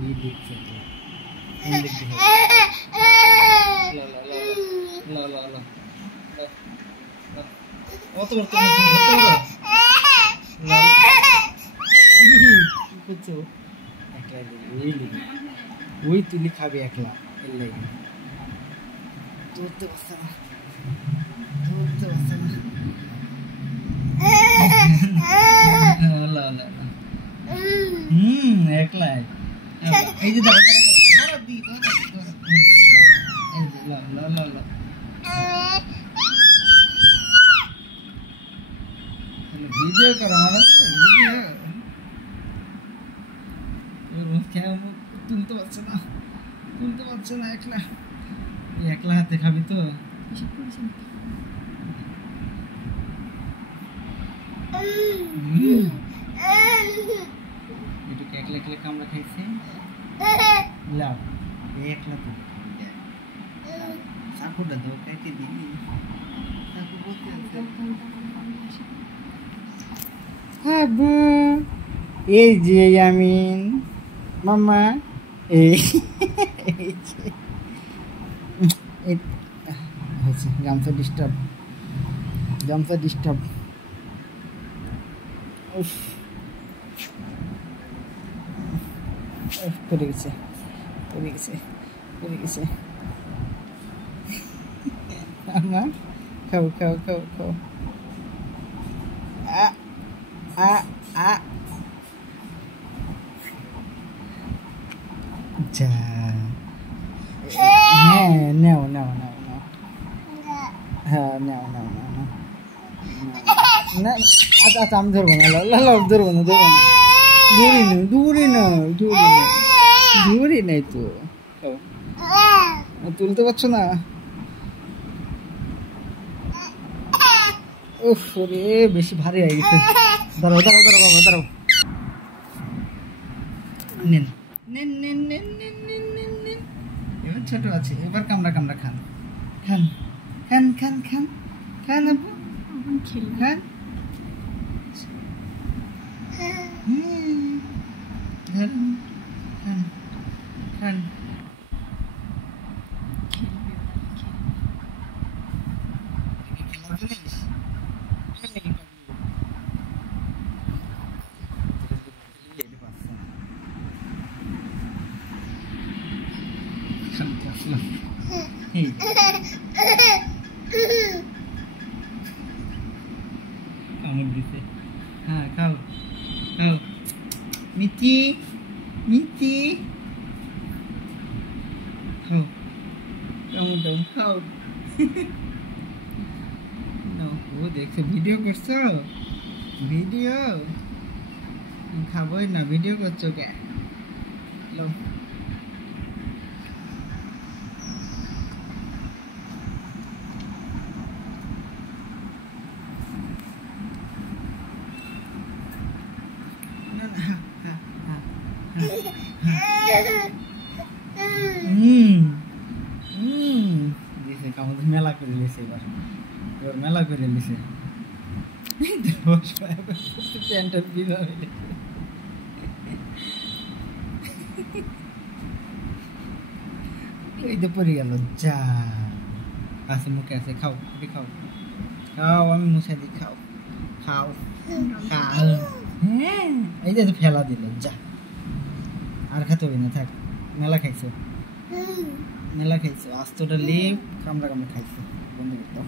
ये दिखছে তো কোন দিক থেকে লা লা লা লা লা অত বড় তুমি ধরতে পারো কি করছো একলা ওই তুলি খাবে একলা এর লাগে ধরতে পারছ না লা লা একলা এই যে ধরো ধরো দি এই যে লা লা লা লা ভিডিও করা মানে ভিডিও তুলতে পারছে না একলা হাতে খাবি তো এটুকু একলা একলা কামড়া খাইছে লাও একলা তো চাকুটা দাও খাইতে দিই চাকু বলতে আবু এই যে ইয়ামিন মামা এই যে হচ্ছে গামছা ডিস্টার্ব পড়ে গেছে মামা খাও যা হ্যাঁ নাও হ্যাঁ নাও না আচ্ছা আমি ধরবো না ধরবো না দূরে নাই তো তুলতে পারছো না উফ রে বেশি ভারী হয়ে গেছে দাঁড়াও বাবা দাঁড়াও নেন এবার ছোট আছে এবার কামড়া খান আপু খান খান হ্যাঁ খাও মিটি খাও ও দেখছো ভিডিও করছো খাবোই না ভিডিও করছো কে মেলা করে লিছে এবার মেলা করে লিছে প্যান্টটা বিধা হইলে এই তো পড়ে গেল যা আছে মুখে আছে খাও আমি মুছে দিই খাও হ্যাঁ এই যে ফেলা দিল যা আর খেতে হবে না থাক মেলা খাইছো আস্তটা লেপ কামড়া খাইছো বন্ধ করতো